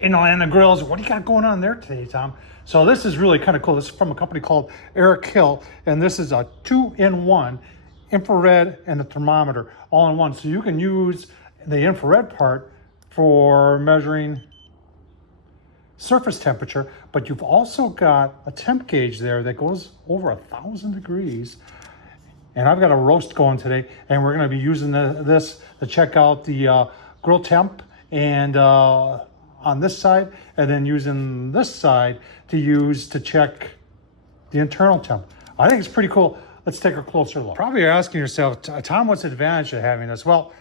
and the grills. What do you got going on there today, Tom? So this is really kind of cool. This is from a company called ERICKHILL, and this is a 2-in-1 infrared and a thermometer all in one. So you can use the infrared part for measuring surface temperature, but you've also got a temp gauge there that goes over 1,000 degrees. And I've got a roast going today, and we're going to be using this to check out the grill temp and on this side, and then using this side to check the internal temp. I think it's pretty cool. Let's take a closer look. Probably you're asking yourself, Tom, what's the advantage of having this? Well,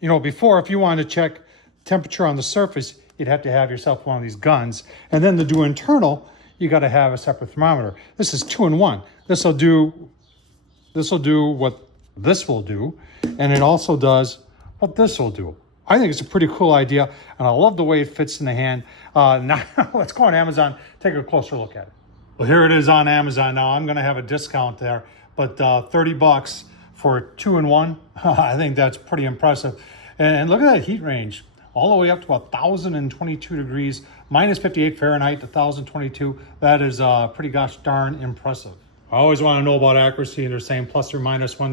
you know, before, if you wanted to check temperature on the surface, you'd have to have yourself one of these guns. And then to do internal, you got to have a separate thermometer. This is 2-in-1. This will do what this will do, and it also does what this will do. I think it's a pretty cool idea, and I love the way it fits in the hand. Now, let's go on Amazon, take a closer look at it. Well, here it is on Amazon. Now, I'm going to have a discount there, but 30 bucks for 2-in-1, I think that's pretty impressive. And look at that heat range, all the way up to 1,022 degrees, minus 58 Fahrenheit to 1,022. That is pretty gosh darn impressive. I always want to know about accuracy, and they're saying plus or minus 1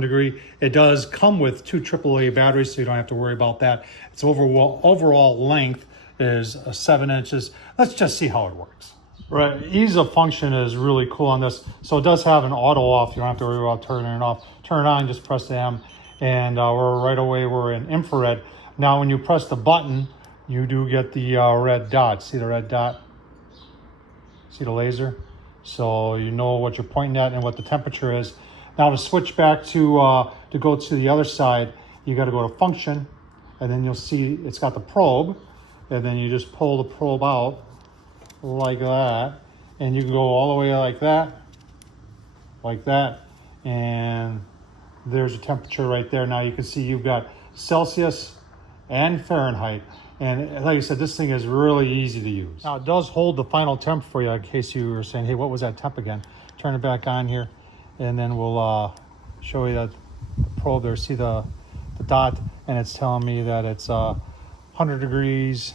degree. It does come with 2 AAA batteries, so you don't have to worry about that. Its overall length is 7 inches. Let's just see how it works. Right, ease of function is really cool on this. So it does have an auto off. You don't have to worry about turning it off. Turn it on, just press the M, and we're in infrared. Now, when you press the button, you do get the red dot. See the red dot? See the laser? So you know what you're pointing at and what the temperature is. Now to switch back to go to the other side, you got to go to function, and then you'll see it's got the probe, and then you just pull the probe out like that, and you can go all the way like that, and there's a temperature right there. Now you can see you've got Celsius and Fahrenheit. And like I said, this thing is really easy to use. Now it does hold the final temp for you in case you were saying, hey, what was that temp again? Turn it back on here, and then we'll show you that the probe there. See the dot, and it's telling me that it's 100 degrees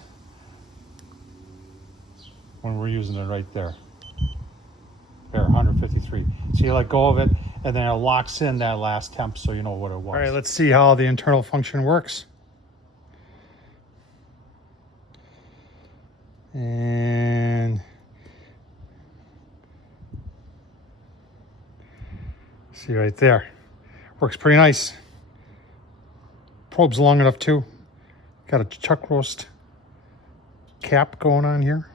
when we're using it right there. There, 153. So you let go of it, and then it locks in that last temp so you know what it was. All right, let's see how the internal function works. And see right there, works pretty nice. Probe's long enough too. Got a chuck roast cap going on here.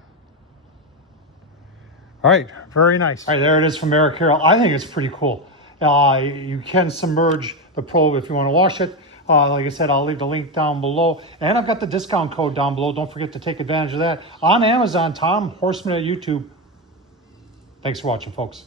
All right, very nice. All right, there it is from ERICKHILL. I think it's pretty cool. You can submerge the probe if you want to wash it. Like I said, I'll leave the link down below. And I've got the discount code down below. Don't forget to take advantage of that. On Amazon, Tom Horsman at YouTube. Thanks for watching, folks.